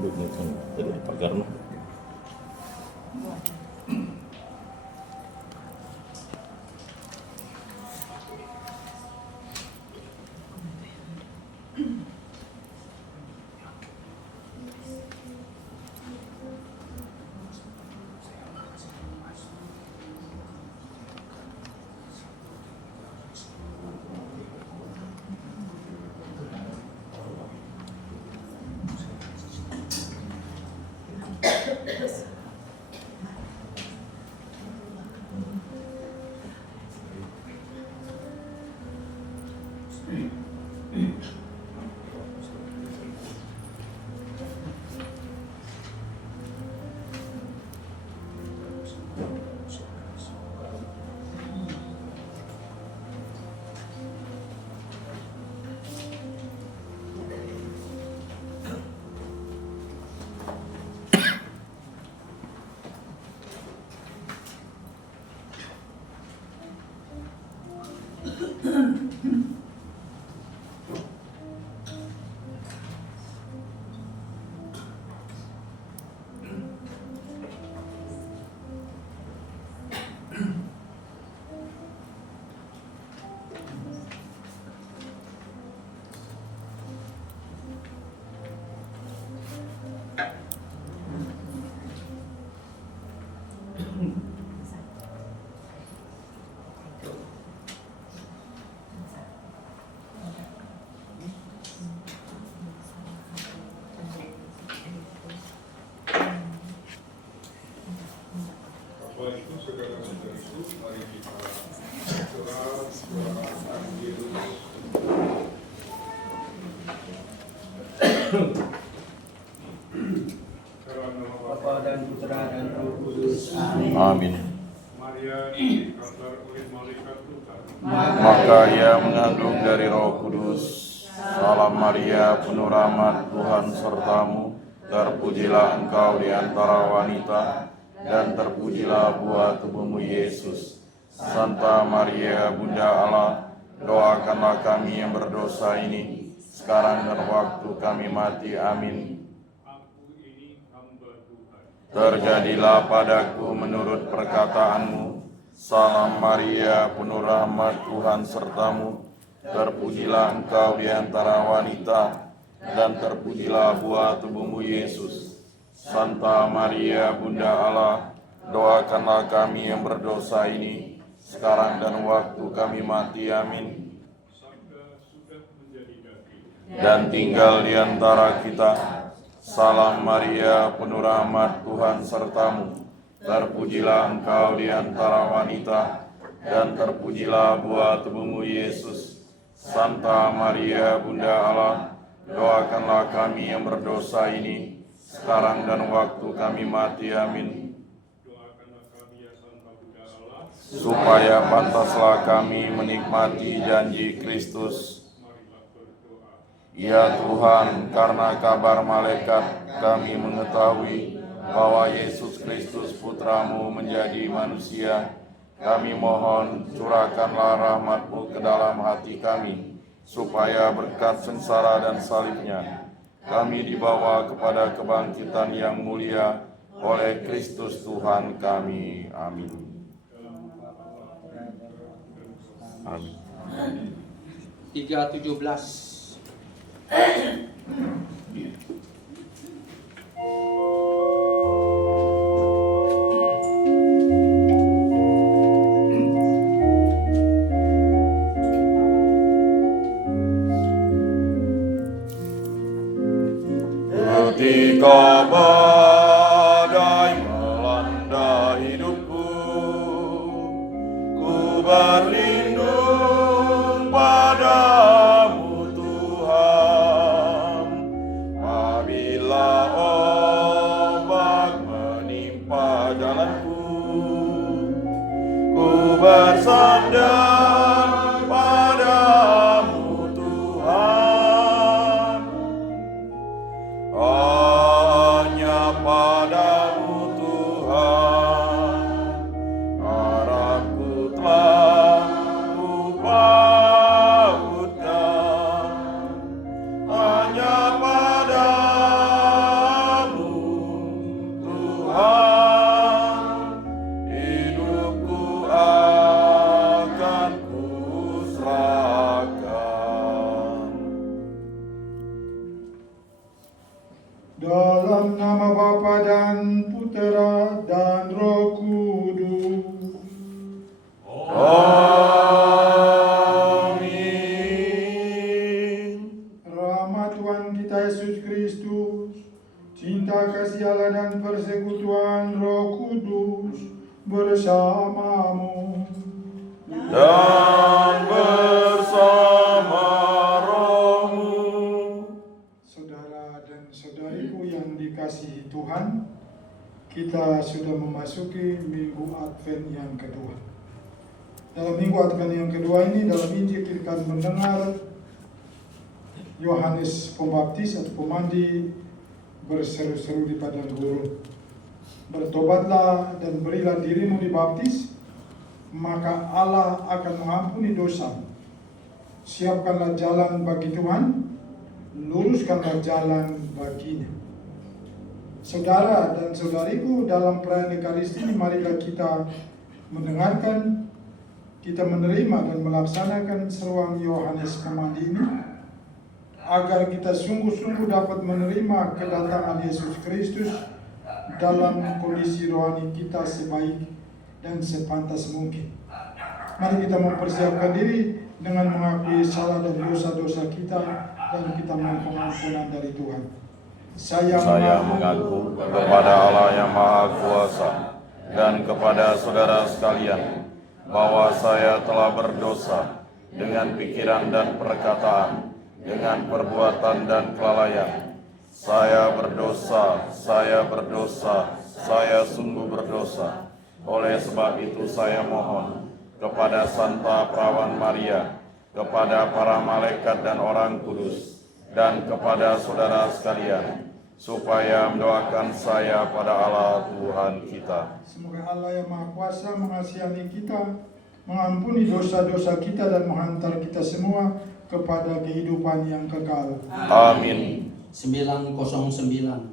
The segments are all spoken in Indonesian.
duduk macam tadi pagar mah. Bapa dan Putra dan Roh Kudus. Amin. Amin. Maria dikabar oleh malaikat Tuhan. Maka ia mengandung dari Roh Kudus. Salam Maria, penuh rahmat, Tuhan sertamu. Terpujilah engkau di antara wanita, dan terpujilah buah tubuhmu Yesus. Santa Maria, Bunda Allah, doakanlah kami yang berdosa ini, sekarang dan waktu kami mati. Amin. Aku ini hamba Tuhan. Terjadilah padaku menurut perkataanmu. Salam Maria, penuh rahmat, Tuhan sertamu. Terpujilah engkau di antara wanita, dan terpujilah buah tubuhmu Yesus. Santa Maria, Bunda Allah, doakanlah kami yang berdosa ini, sekarang dan waktu kami mati. Amin. Sabda sudah menjadi daging. Dan tinggal di antara kita. Salam Maria, penuh rahmat, Tuhan sertamu. Terpujilah engkau di antara wanita, dan terpujilah buah tubuhmu Yesus. Santa Maria, Bunda Allah, doakanlah kami yang berdosa ini, sekarang dan waktu kami mati. Amin. Doakanlah kami ya Santa Bunda Allah. Supaya pantaslah kami menikmati janji Kristus. Marilah berdoa. Ya Tuhan, karena kabar malaikat kami mengetahui bahwa Yesus Kristus Putramu menjadi manusia. Kami mohon curahkanlah rahmat-Mu ke dalam hati kami, supaya berkat sengsara dan salibnya kami dibawa kepada kebangkitan yang mulia oleh Kristus Tuhan kami. Amin. Amin. 3:17. Ketika badai melanda hidupku, ku berlindung padamu Tuhan. Apabila ombak menimpa jalanku, ku bersandar padamu Tuhan. Hanya padamu Tuhan, harapku telah kupautkan. Hanya padamu Tuhan, hidupku akan kuserahkan. Dalam nama Bapa dan Putera dan Roh Kudus. Amin. Rahmat Tuhan kita Yesus Kristus, cinta kasih Allah dan persekutuan Roh Kudus bersamamu. Dan bersama rohmu. Saudara dan saudariku yang dikasihi Tuhan, kita sudah memasuki Minggu Advent yang kedua. Dalam Minggu Advent yang kedua ini, dalam Injil kita akan mendengar Yohanes Pembaptis atau pemandi berseru-seru di padang gurun. Bertobatlah dan berilah dirimu dibaptis, maka Allah akan mengampuni dosa. Siapkanlah jalan bagi Tuhan, luruskanlah jalan baginya. Saudara dan saudariku, dalam perayaan Ekaristi ini marilah kita mendengarkan, kita menerima dan melaksanakan seruan Yohanes Pemandi ini, agar kita sungguh-sungguh dapat menerima kedatangan Yesus Kristus dalam kondisi rohani kita sebaik dan sepantas mungkin. Mari kita mempersiapkan diri dengan mengakui salah dan dosa-dosa kita, dan kita mohon pengampunan dari Tuhan. Saya mengaku kepada Allah yang Maha Kuasa dan kepada saudara sekalian bahwa saya telah berdosa dengan pikiran dan perkataan, dengan perbuatan dan kelalaian, saya berdosa, saya berdosa, saya sungguh berdosa. Oleh sebab itu saya mohon kepada Santa Perawan Maria, kepada para malaikat dan orang kudus, dan kepada saudara sekalian, supaya mendoakan saya pada Allah Tuhan kita. Semoga Allah yang Maha Kuasa mengasihani kita, mengampuni dosa-dosa kita dan menghantar kita semua kepada kehidupan yang kekal. Amin. 909.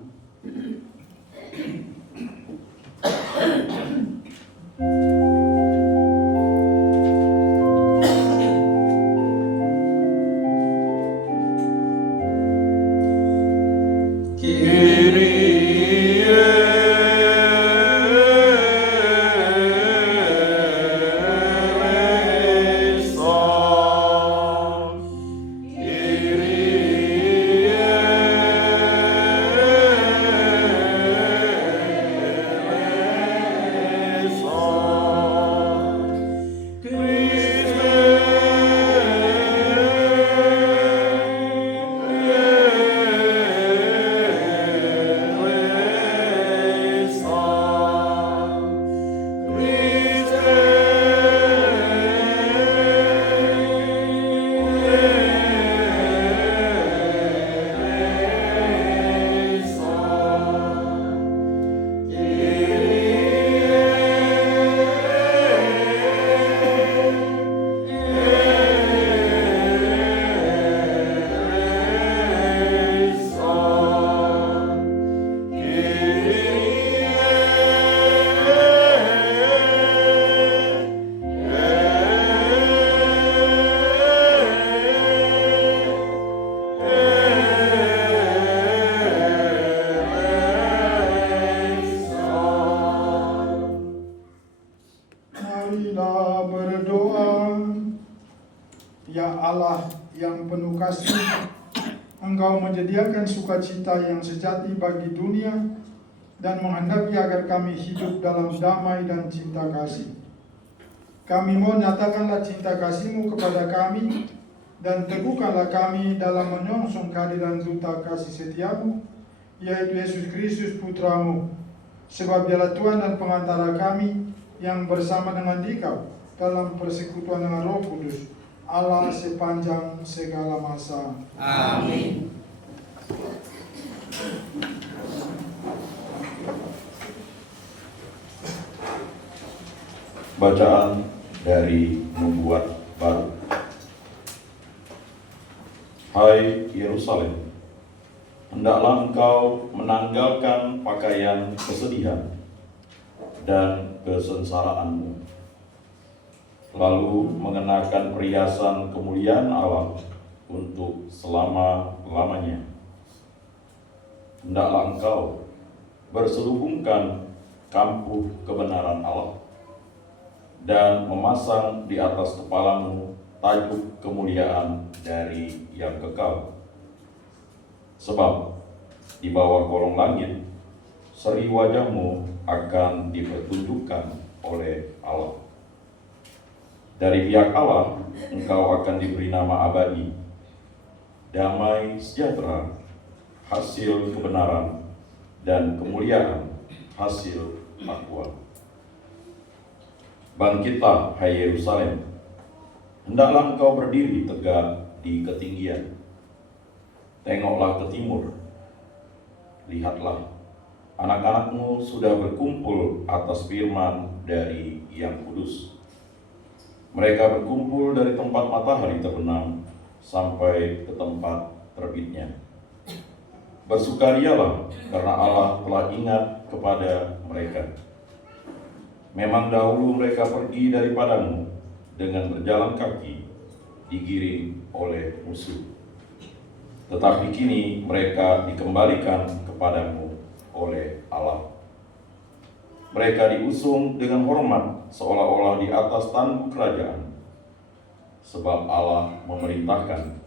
Marilah berdoa. Ya Allah yang penuh kasih, Engkau menyediakan sukacita yang sejati bagi dunia dan menghendaki agar kami hidup dalam damai dan cinta kasih. Kami mohon nyatakanlah cinta kasih-Mu kepada kami dan teguhkanlah kami dalam menyongsong kehadiran duta kasih setiamu, yaitu Yesus Kristus Putra-Mu, sebab Dialah Tuhan dan pengantara kami yang bersama dengan Dikau dalam persekutuan dengan Roh Kudus, Allah sepanjang segala masa. Amin. Bacaan dari Nubuat Baru. Hai Yerusalem, hendaklah engkau menanggalkan pakaian kesedihan dan kesengsaraanmu, lalu mengenakan perhiasan kemuliaan Allah untuk selama-lamanya. Hendaklah engkau berselubungkan kampuh kebenaran Allah dan memasang di atas kepalamu tajuk kemuliaan dari yang kekal. Sebab di bawah kolong langit seri wajahmu akan dipertunjukkan oleh Allah. Dari pihak Allah engkau akan diberi nama abadi, damai sejahtera, hasil kebenaran, dan kemuliaan hasil takwa. Bangkitlah, hai Yerusalem, hendaklah engkau berdiri tegak di ketinggian. Tengoklah ke timur, lihatlah, anak-anakmu sudah berkumpul atas firman dari Yang Kudus. Mereka berkumpul dari tempat matahari terbenam sampai ke tempat terbitnya. Bersukarialah karena Allah telah ingat kepada mereka. Memang dahulu mereka pergi daripadamu dengan berjalan kaki, digiring oleh musuh. Tetapi kini mereka dikembalikan kepadamu oleh Allah. Mereka diusung dengan hormat seolah-olah di atas tanduk kerajaan, sebab Allah memerintahkan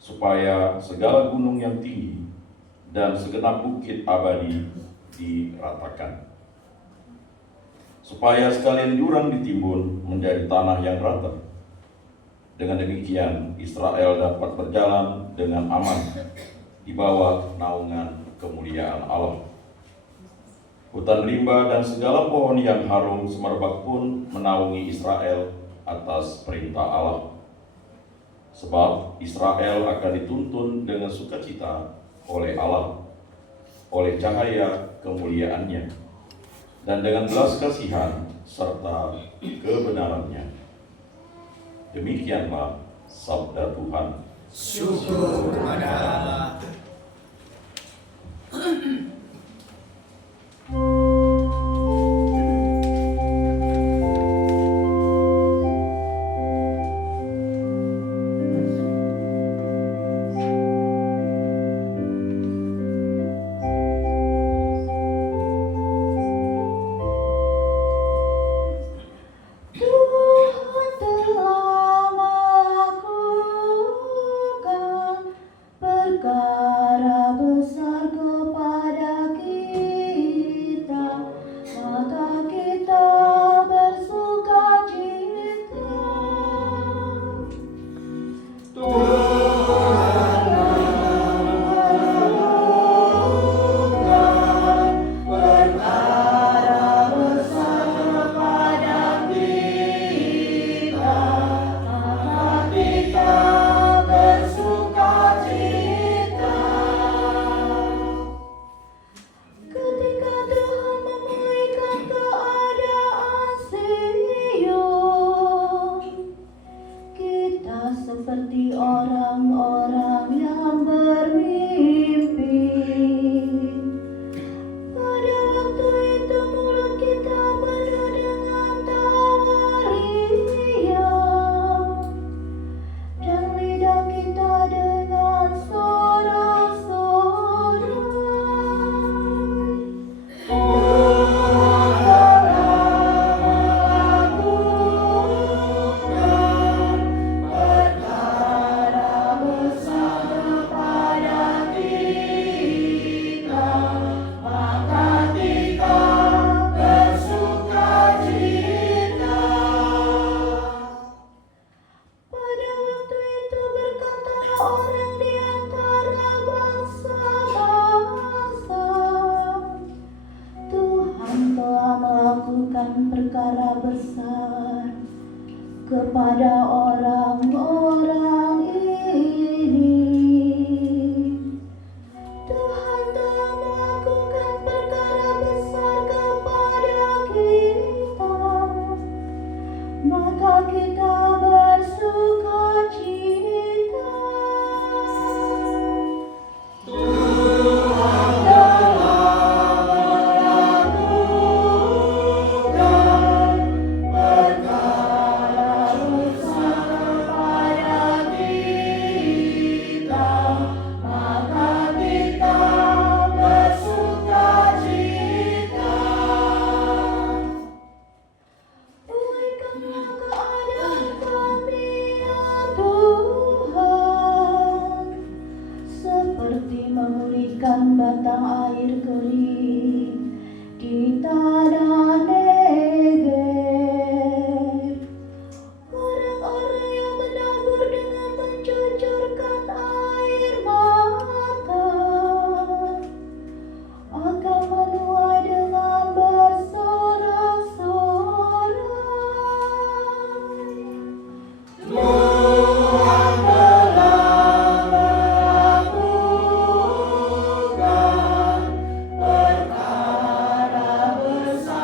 supaya segala gunung yang tinggi dan segenap bukit abadi diratakan, supaya sekalian jurang ditimbun menjadi tanah yang rata. Dengan demikian Israel dapat berjalan dengan aman di bawah naungan kemuliaan Allah. Hutan rimba dan segala pohon yang harum semerbak pun menaungi Israel atas perintah Allah. Sebab Israel akan dituntun dengan sukacita oleh Allah, oleh cahaya kemuliaannya, dan dengan belas kasihan serta kebenarannya. Demikianlah sabda Tuhan. Syukur kepada Allah. Tuhan telah melakukan perkara besar kepada kita, maka kita bersukacita. Tuhan telah melakukan perkara besar kepada kita, maka kita bersukacita. Ketika Tuhan memulihkan keadaan Sion, kita seperti orang-orang yang bermimpi. Pada waktu itu mulut kita penuh dengan tawa riang, dan lidah kita dengan sorak-sorai. Tuhan telah melakukan perkara besar kepada kita, maka kita bersukacita. Pada waktu itu berkatalah orang di antara bangsa-bangsa, Tuhan telah melakukan perkara besar kepada orang-orang ini. Tuhan telah melakukan perkara besar kepada kita, maka kita bersukacita. Tuhan telah melakukan perkara besar kepada kita, maka kita bersukacita. Pulihkanlah keadaan kami, ya Tuhan, seperti memulihkan batang air kering di tanah Negev. Orang-orang yang menabur dengan mencucurkan air mata akan menuai dengan bersorak-sorai. Tuhan telah melakukan perkara besar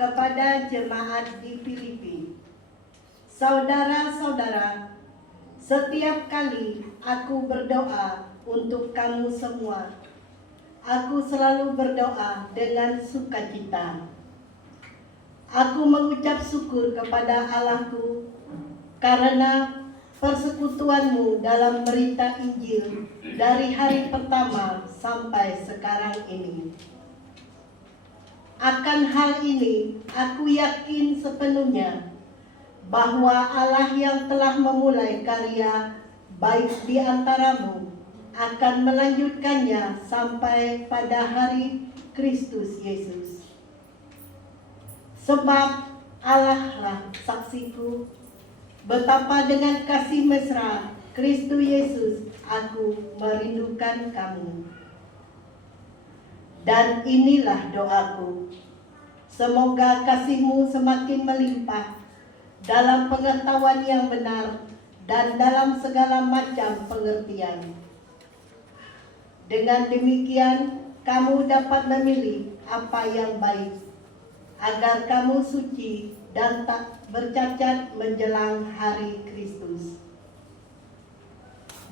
kepada jemaat di Filipi. Saudara-saudara, setiap kali aku berdoa untuk kamu semua, aku selalu berdoa dengan sukacita. Aku mengucap syukur kepada Allahku karena persekutuanmu dalam berita Injil dari hari pertama sampai sekarang ini. Akan hal ini, aku yakin sepenuhnya bahwa Allah yang telah memulai karya baik di antaramu akan melanjutkannya sampai pada hari Kristus Yesus. Sebab Allah lah saksiku, betapa dengan kasih mesra Kristus Yesus aku merindukan kamu. Dan inilah doaku, semoga kasihmu semakin melimpah dalam pengetahuan yang benar dan dalam segala macam pengertian. Dengan demikian, kamu dapat memilih apa yang baik, agar kamu suci dan tak bercacat menjelang hari Kristus.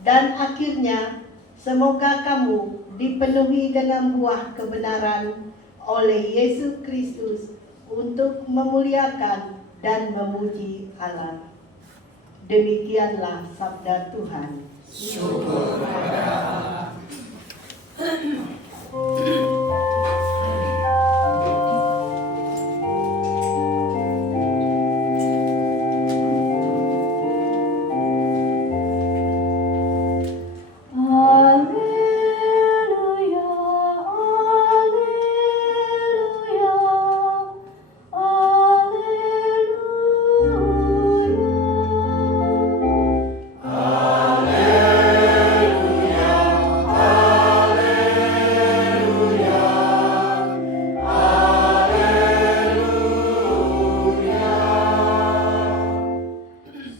Dan akhirnya, semoga kamu dipenuhi dengan buah kebenaran oleh Yesus Kristus untuk memuliakan dan memuji Allah. Demikianlah sabda Tuhan. Syukur kepada Allah. Alleluia, alleluia, alleluia.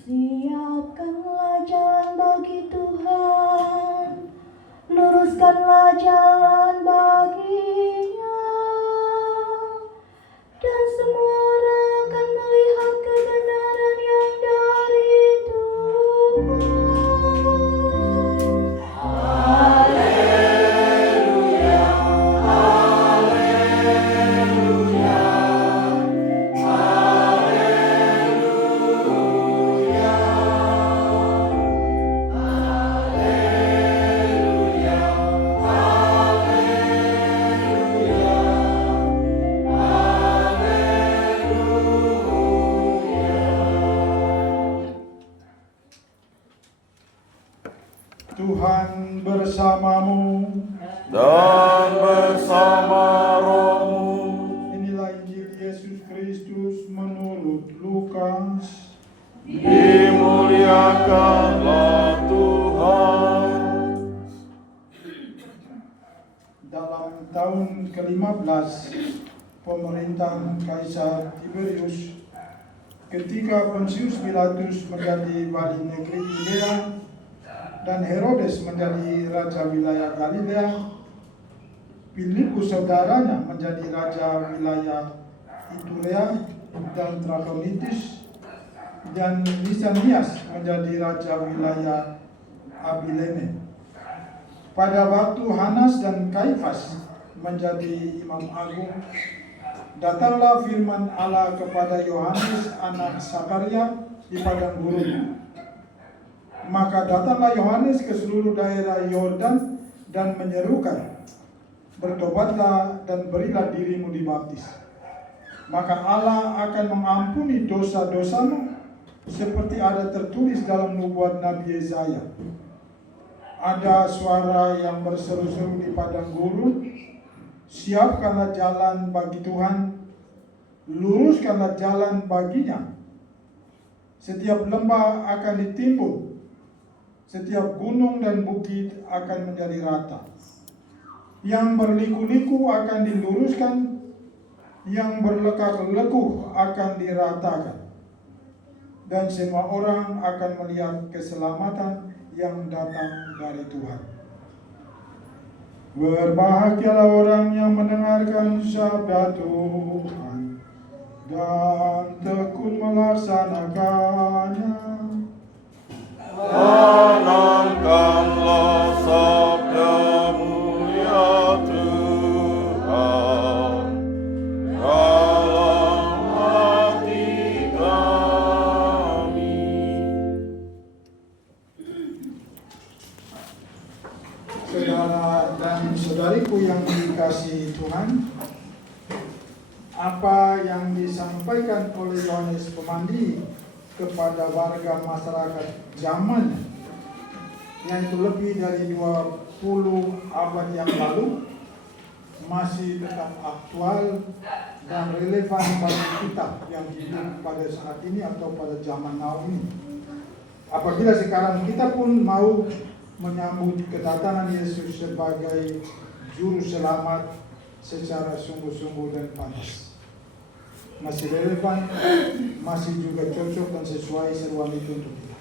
Siapkanlah jalan bagi Tuhan, luruskanlah jalan baginya, dan semua orang akan melihat kebenaran yang dari Tuhan. Tuhan bersamamu. Dan bersama rohmu. Inilah Injil Yesus Kristus menurut Lukas. Dimuliakanlah Tuhan. Dalam tahun ke-15 pemerintahan Kaisar Tiberius, ketika Pontius Pilatus menjadi wali negeri Yudea dan Herodes menjadi raja wilayah Galilea, Filipus saudaranya menjadi raja wilayah Iturea dan Trachonitis, dan Lisanias menjadi raja wilayah Abilene. Pada waktu Hanas dan Kaifas menjadi imam agung, datanglah firman Allah kepada Yohanes anak Sakaria di padang gurun. Maka datanglah Yohanes ke seluruh daerah Yordan dan menyerukan, bertobatlah dan berilah dirimu dibaptis, maka Allah akan mengampuni dosa-dosamu, seperti ada tertulis dalam nubuat Nabi Yesaya. Ada suara yang berseru-seru di padang gurun, siapkanlah jalan bagi Tuhan, luruskanlah jalan baginya. Setiap lembah akan ditimbun, setiap gunung dan bukit akan menjadi rata. Yang berliku-liku akan diluruskan, yang berlekak-lekuh akan diratakan. Dan semua orang akan melihat keselamatan yang datang dari Tuhan. Berbahagialah orang yang mendengarkan sabda Tuhan dan tekun melaksanakannya. Tanamkanlah sabda-Mu ya Tuhan dalam hati kami. Saudara dan saudariku yang dikasihi Tuhan, apa yang disampaikan oleh Yohanes Pemandi kepada warga masyarakat zaman yang itu lebih dari 20 abad yang lalu masih tetap aktual dan relevan bagi kita yang hidup pada saat ini atau pada zaman now ini. Apabila sekarang kita pun mau menyambut kedatangan Yesus sebagai juru selamat secara sungguh-sungguh dan pantas, masih relevan, masih juga cocok dan sesuai seruan itu untuk kita.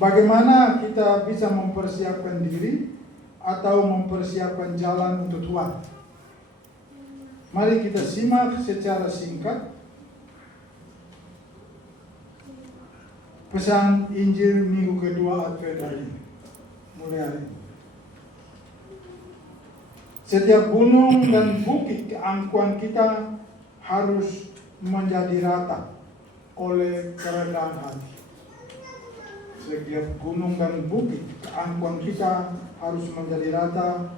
Bagaimana kita bisa mempersiapkan diri atau mempersiapkan jalan untuk Tuhan? Mari kita simak secara singkat pesan Injil minggu kedua Advent hari ini. Mulai hari ini. Setiap gunung dan bukit keangkuhan kita harus menjadi rata oleh kerendahan hati. Setiap gunung dan bukit keangkuhan kita harus menjadi rata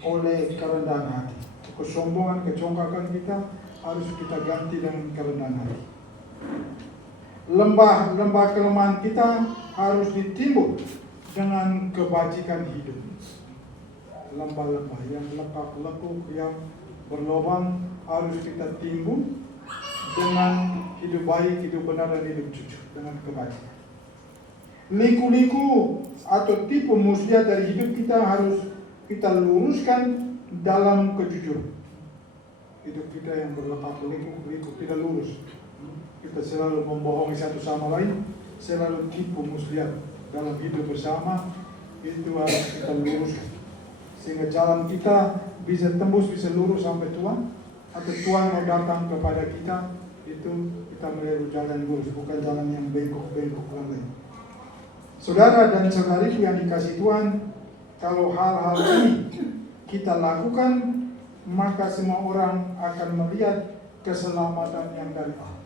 oleh kerendahan hati. Kesombongan, kecongkakan kita harus kita ganti dengan kerendahan hati. Lembah kelemahan kita harus ditimbun dengan kebajikan hidup. Lembah-lembah yang lekuk, yang berlubang harus kita timbun dengan hidup baik, hidup benar, dan hidup jujur dengan kebajikan. Liku-liku atau tipu muslihat dari hidup kita harus kita luruskan dalam kejujuran. Hidup kita yang berliku-liku tidak lurus. Kita selalu membohongi satu sama lain, selalu tipu muslihat dalam hidup bersama, itu harus kita luruskan. Sehingga jalan kita bisa tembus, bisa lurus sampai Tuhan, atau Tuhan mau datang kepada kita, itu kita melalui jalan lurus, bukan jalan yang bengkok-bengkok lain. Saudara dan saudariku yang dikasih Tuhan, kalau hal-hal ini kita lakukan, maka semua orang akan melihat keselamatan yang dari Allah.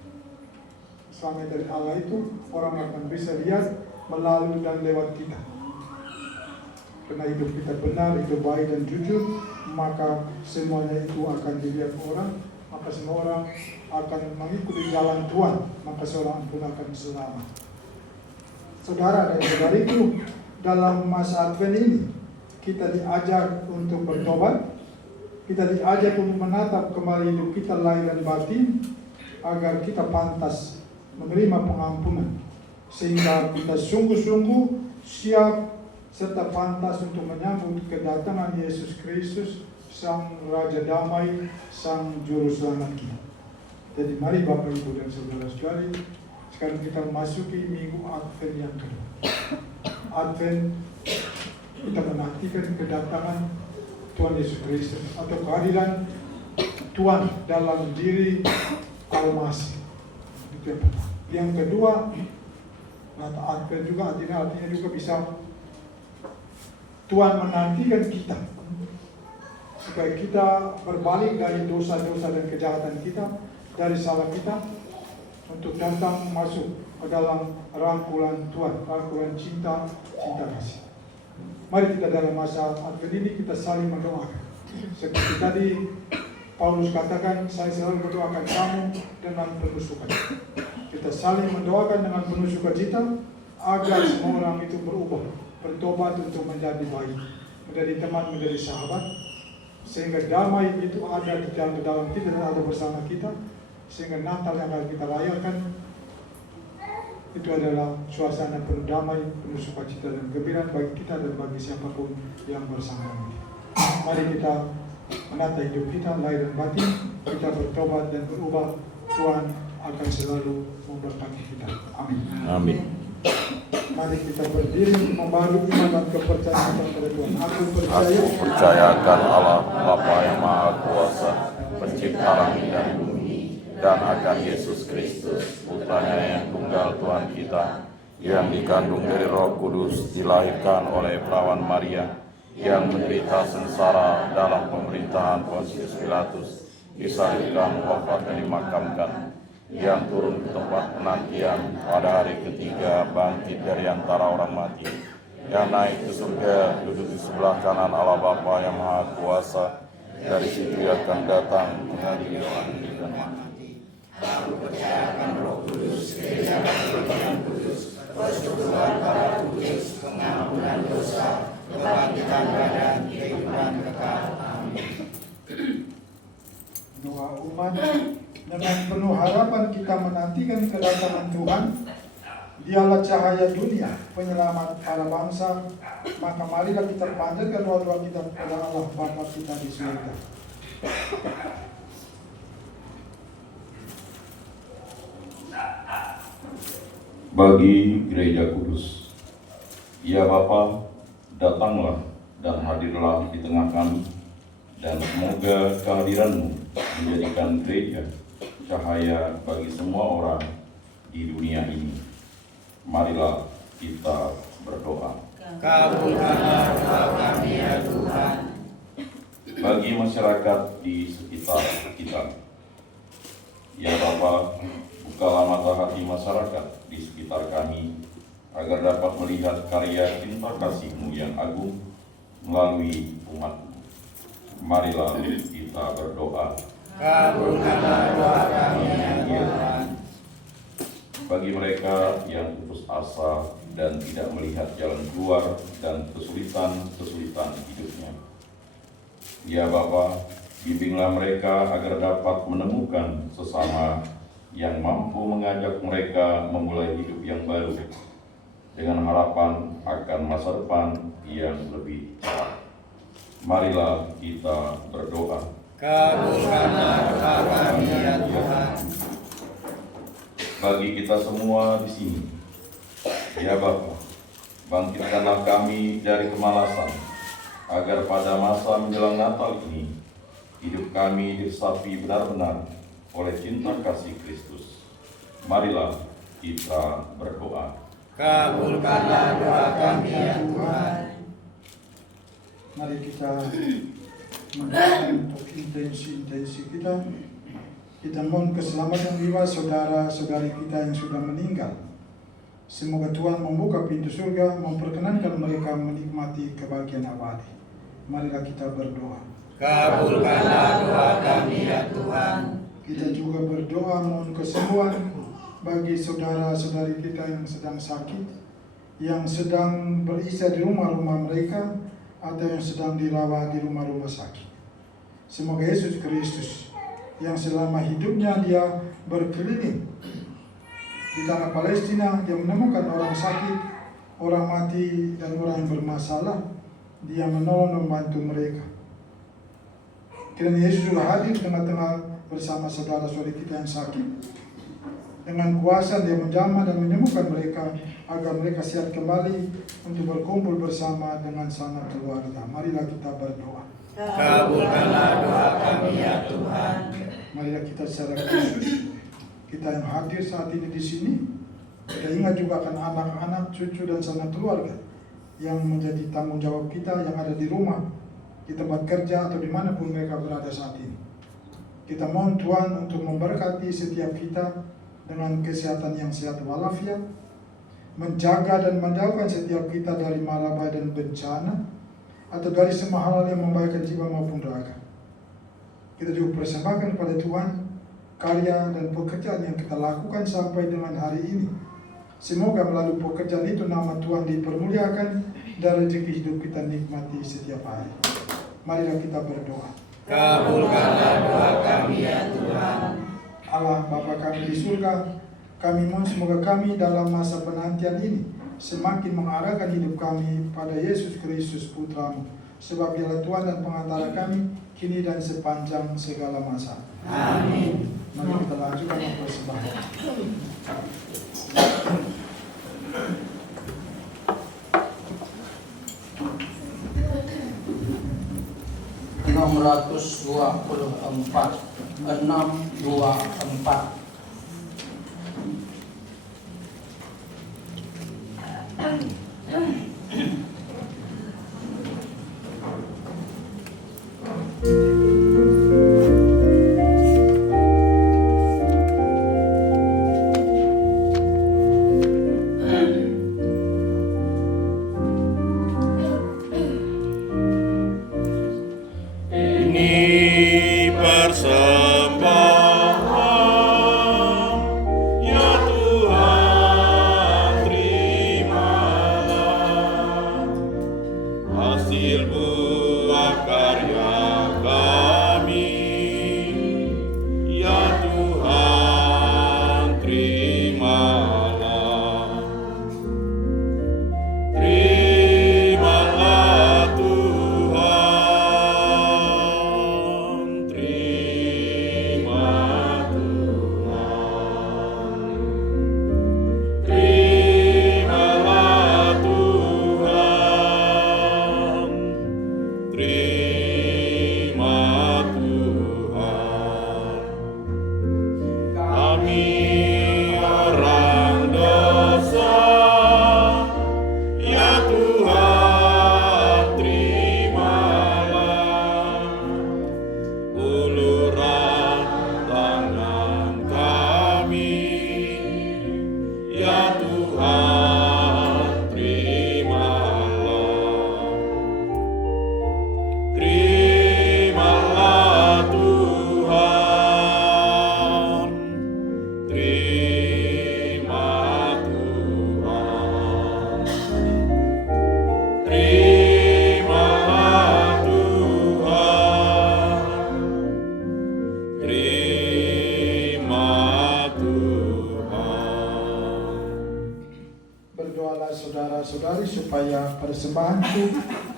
Selamat dari Allah itu orang akan bisa lihat melalui dan lewat kita. Karena hidup kita benar, hidup baik dan jujur, maka semuanya itu akan dilihat orang, maka semua orang akan mengikuti jalan Tuhan, maka seorang pun akan selamat. Saudara dan saudariku, dalam masa Advent ini kita diajak untuk bertobat, kita diajak untuk menatap kembali hidup kita lahir dan batin agar kita pantas menerima pengampunan, sehingga kita sungguh-sungguh siap serta pantas untuk menyambut kedatangan Yesus Kristus, Sang Raja Damai, Sang Juru Selamat kita. Jadi mari Bapak Ibu dan saudara-saudari, sekarang kita memasuki minggu Advent yang kedua. Advent, kita menantikan kedatangan Tuhan Yesus Kristus atau kehadiran Tuhan dalam diri Al-Masih. Itu yang pertama. Yang kedua, Advent juga artinya juga bisa Tuhan menantikan kita supaya kita berbalik dari dosa-dosa dan kejahatan kita, dari salah kita, untuk datang masuk ke dalam rangkulan Tuhan, rangkulan cinta kasih. Mari kita dalam masa Advent ini kita saling mendoakan. Seperti tadi Paulus katakan, saya selalu mendoakan kamu dengan penuh sukacita. Kita saling mendoakan dengan penuh sukacita agar semua orang itu berubah, bertobat untuk menjadi baik, menjadi teman, menjadi sahabat, sehingga damai itu ada di dalam kita dan ada bersama kita, sehingga Natal yang akan kita rayakan itu adalah suasana penuh damai, penuh sukacita dan gembira bagi kita dan bagi siapapun yang bersama kita. Mari kita menata hidup kita, lahir dan batin, kita bertobat dan berubah. Tuhan akan selalu memberkati kita. Amin. Amin. Mari kita berdiri membaru iman dan kepercayaan kita kepada Tuhan. Aku percayakan Allah Bapa yang Maha Kuasa, pencipta langit dan bumi, dan akan Yesus Kristus, putranya yang tunggal Tuhan kita, yang dikandung dari Roh Kudus, dilahirkan oleh perawan Maria, yang menderita sengsara dalam pemerintahan Pontius Pilatus, disalibkan, wafat dan dimakamkan, yang turun ke tempat penantian, pada hari ketiga bangkit dari antara orang mati, yang naik ke surga, duduk di sebelah kanan Allah Bapa yang Maha Kuasa, dari situ akan datang mengadili orang hidup dan mati. Aku percayakan Roh Kudus, Gereja Katolik yang kudus, persekutuan para kudus, pengampunan dosa, kebangkitan badan, kehidupan kekal. Amin. Doa umat, dengan penuh harapan kita menantikan kedatangan Tuhan. Dialah cahaya dunia, penyelamat para bangsa. Maka marilah kita panjatkan doa-doa kita kepada Allah Bapa kita di surga. Bagi Gereja Kudus, ya Bapa, datanglah dan hadirlah di tengah kami, dan semoga kehadiran-Mu menjadikan gereja cahaya bagi semua orang di dunia ini. Marilah kita berdoa. Kabulkanlah doa kami ya Tuhan. Bagi masyarakat di sekitar kita, ya Bapa, bukalah mata hati masyarakat di sekitar kami, agar dapat melihat karya cinta kasih-Mu yang agung melalui umat-Mu. Marilah kita berdoa. Kabulkanlah doa kami ya Tuhan. Bagi mereka yang putus asa dan tidak melihat jalan keluar dan kesulitan-kesulitan hidupnya, ya Bapa, bimbinglah mereka agar dapat menemukan sesama yang mampu mengajak mereka memulai hidup yang baru dengan harapan akan masa depan yang lebih cerah. Marilah kita berdoa. Kabulkanlah doa kami ya Tuhan. Bagi kita semua di sini, ya Bapa, bangkitkanlah kami dari kemalasan, agar pada masa menjelang Natal ini, hidup kami diresapi benar-benar oleh cinta kasih Kristus. Marilah kita berdoa. Kabulkanlah doa kami ya Tuhan. Mari kita mendoakan untuk intensi-intensi kita. Kita mohon keselamatan jiwa saudara-saudari kita yang sudah meninggal. Semoga Tuhan membuka pintu surga, memperkenankan mereka menikmati kebahagiaan abadi. Marilah kita berdoa. Kabulkanlah doa kami ya Tuhan. Kita juga berdoa mohon kesembuhan bagi saudara-saudari kita yang sedang sakit, yang sedang beristirahat di rumah-rumah mereka, atau yang sedang dirawat di rumah-rumah sakit. Semoga Yesus Kristus yang selama hidupnya dia berkeliling di tanah Palestina, dia menemukan orang sakit, orang mati, dan orang yang bermasalah, dia menolong dan membantu mereka. Kiranya Yesus juga hadir di tengah-tengah bersama saudara-saudari kita yang sakit. Dengan kuasa dia menjamah dan menyembuhkan mereka, agar mereka sehat kembali untuk berkumpul bersama dengan sanak keluarga. Marilah kita berdoa. Kabulkanlah doa kami ya Tuhan. Marilah kita secara khusus, kita yang hadir saat ini di sini, kita ingat juga akan anak-anak, cucu dan sanak keluarga yang menjadi tanggung jawab kita yang ada di rumah, di tempat kerja atau dimanapun mereka berada saat ini. Kita mohon Tuhan untuk memberkati setiap kita dengan kesehatan yang sehat walafiat, menjaga dan menjauhkan setiap kita dari malapetaka dan bencana, atau dari semua hal yang membahayakan jiwa maupun raga. Kita juga persembahkan kepada Tuhan karya dan pekerjaan yang kita lakukan sampai dengan hari ini. Semoga melalui pekerjaan itu nama Tuhan dipermuliakan dan rezeki hidup kita nikmati setiap hari. Marilah kita berdoa. Kabulkanlah doa kami ya Tuhan. Allah Bapa kami di surga, kami mohon semoga kami dalam masa penantian ini semakin mengarahkan hidup kami pada Yesus Kristus Putra-Mu, sebab Dialah Tuhan dan pengantara kami kini dan sepanjang segala masa. Amin. Mari kita lanjutkan persembahan. Nomor 124 624. Ini persembahan, ya Tuhan, terimalah hasil buah karya kami, ya Tuhan, terimalah. Terimalah Tuhan, terima Tuhan. Terimalah Tuhan, terima Tuhan. Kami orang dosa, ya Tuhan, terimalah uluran tangan kami, ya Tuhan, terimalah. Terimalah Tuhan, terima Tuhan. Terimalah Tuhan, terima Tuhan. Berdoalah saudara-saudari supaya persembahanku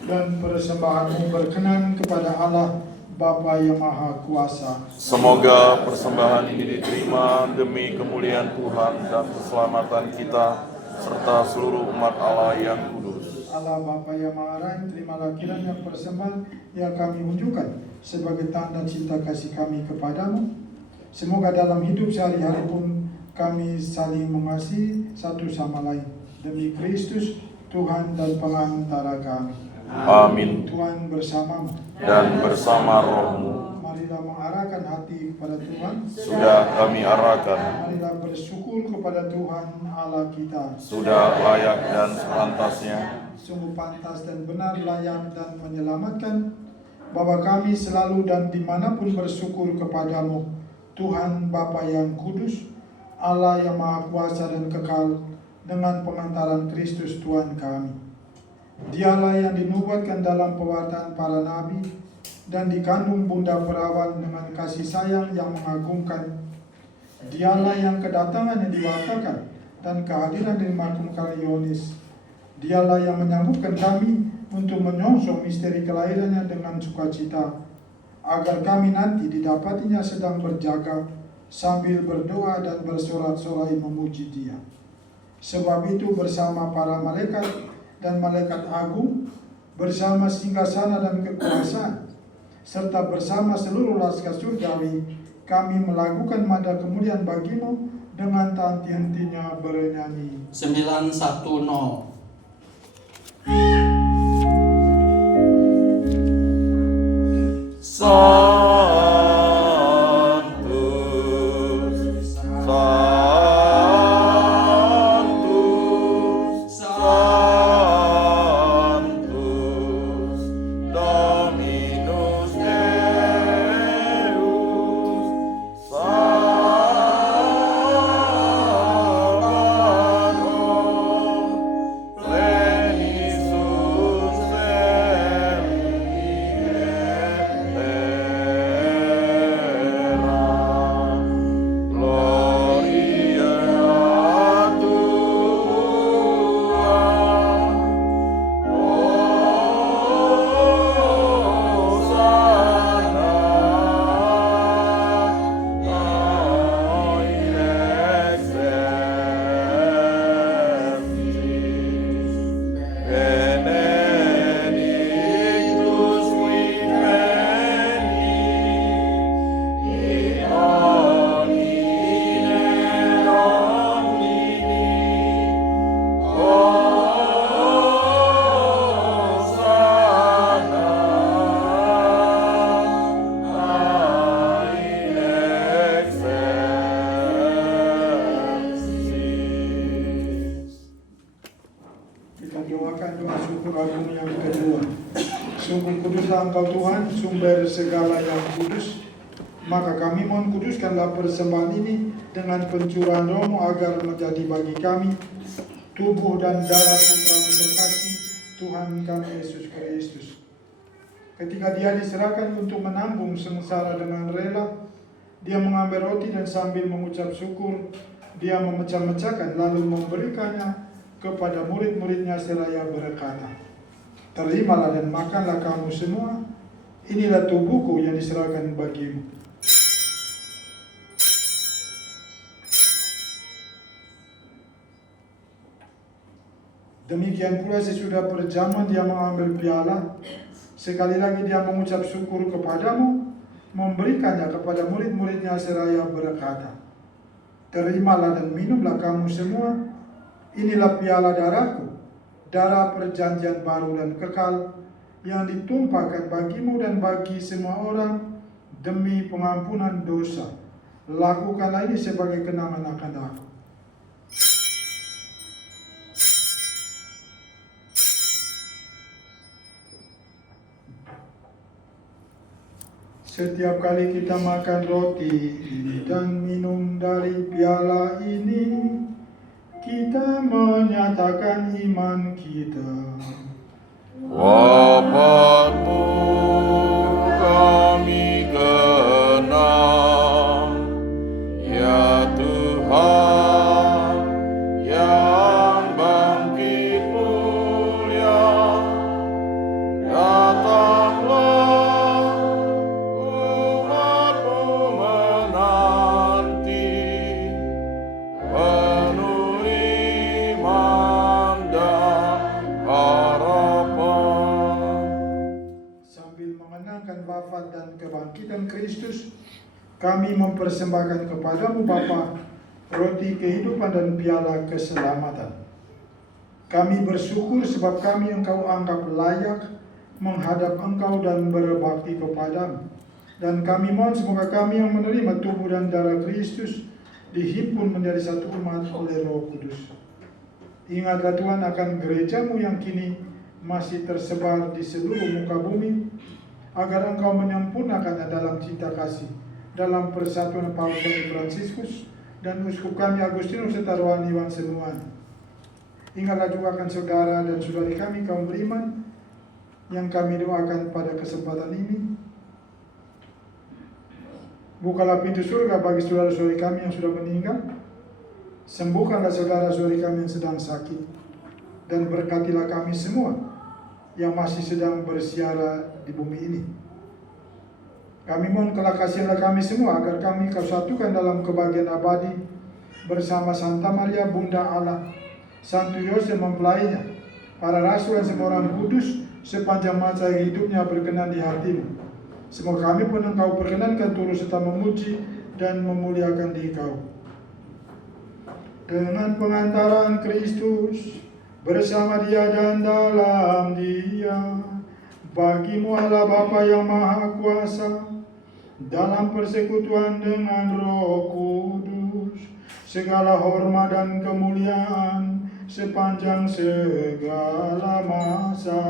dan persembahanmu berkenan kepada Allah Bapa yang Maha Kuasa. Semoga persembahan ini diterima demi kemuliaan Tuhan dan keselamatan kita, serta seluruh umat Allah yang kudus. Allah Bapa yang Maha Rahim, terimalah kiranya persembahan yang kami unjukkan sebagai tanda cinta kasih kami kepadamu. Semoga dalam hidup sehari-hari pun kami saling mengasihi satu sama lain. Demi Kristus, Tuhan dan pengantara kami. Amin. Tuhan bersamamu. Dan bersama rohmu. Marilah mengarahkan hati kepada Tuhan. Sudah kami arahkan. Marilah bersyukur kepada Tuhan Allah kita. Sudah layak dan sepantasnya. Sungguh pantas dan benar, layak dan menyelamatkan. Bapa kami selalu dan dimanapun bersyukur kepadamu, Tuhan Bapa yang kudus, Allah yang Maha Kuasa dan kekal, dengan pengantaran Kristus Tuhan kami. Dialah yang dinubuatkan dalam pewartaan para nabi dan dikandung bunda perawan dengan kasih sayang yang mengagumkan. Dialah yang kedatangan yang diwatakan dan kehadiran di makam Yohanes. Dialah yang menyambutkan kami untuk menyongsong misteri kelahirannya dengan sukacita, agar kami nanti didapatinya sedang berjaga sambil berdoa dan bersorak-sorai memuji Dia. Sebab itu bersama para malaikat dan malaikat agung, bersama singgasana dan kekuasaan, serta bersama seluruh laskar surgawi, kami melakukan mada kemuliaan bagimu dengan tak henti-hentinya bernyanyi. 910. Sanctus, Sanctus, Sanctus, Dominus Deus, Salvador, plenisus celi et terra. Tulung Agung yang kedua. Sungguh kuduslah Engkau Tuhan, sumber segala yang kudus. Maka kami mohon kuduskanlah persembahan ini dengan pencurahan Roh-Mu agar menjadi bagi kami tubuh dan darah Putra terkasih Tuhan kami Yesus Kristus. Ketika Dia diserahkan untuk menanggung sengsara dengan rela, Dia mengambil roti dan sambil mengucap syukur, Dia memecah-mecahkan lalu memberikannya kepada murid-muridnya seraya berkata, "Terimalah dan makanlah kamu semua, inilah tubuhku yang diserahkan bagimu." Demikian pula sesudah perjamuan Dia mengambil piala, sekali lagi Dia mengucap syukur kepadamu, memberikannya kepada murid-muridnya seraya berkata, "Terimalah dan minumlah kamu semua, inilah piala darahku, darah perjanjian baru dan kekal, yang ditumpahkan bagimu dan bagi semua orang demi pengampunan dosa. Lakukanlah ini sebagai kenangan akan aku." Setiap kali kita makan roti ini dan minum dari piala ini, kita menyatakan iman kita. Wafatmu kami kenang, ya Tuhan yang bangkit mulia, datanglah umatmu menanti, penuh iman dan harapan. Sambil mengenangkan wafat dan kebangkitan Kristus, kami mempersembahkan kepadamu Bapa roti kehidupan dan piala keselamatan. Kami bersyukur sebab kami Engkau anggap layak menghadap Engkau dan berbakti kepadamu. Dan kami mohon semoga kami yang menerima tubuh dan darah Kristus dihimpun menjadi satu umat oleh Roh Kudus. Ingatlah Tuhan akan gerejamu yang kini masih tersebar di seluruh muka bumi, agar Engkau menyempurnakannya dalam cinta kasih, dalam persatuan Paus dan Fransiskus dan Uskup kami Agustinus serta rohani Iwan semuanya. Ingatlah juga akan saudara dan saudari kami kaum beriman yang kami doakan pada kesempatan ini. Bukalah pintu surga bagi saudara-saudari kami yang sudah meninggal. Sembuhkanlah saudara-saudari kami yang sedang sakit. Dan berkatilah kami semua yang masih sedang bersiara di bumi ini. Kami mohon kelah kasihanlah kami semua agar kami Kau satukan dalam kebahagiaan abadi bersama Santa Maria Bunda Allah, Santo Yosef mempelainya, para rasul dan semua orang kudus sepanjang masa hidupnya berkenan di hatimu. Semoga kami pun Engkau perkenankan turut serta memuji dan memuliakan di Kau. Dengan pengantaran Kristus, bersama Dia dan dalam Dia, bagimu Allah Bapa yang Maha Kuasa, dalam persekutuan dengan Roh Kudus, segala hormat dan kemuliaan sepanjang segala masa.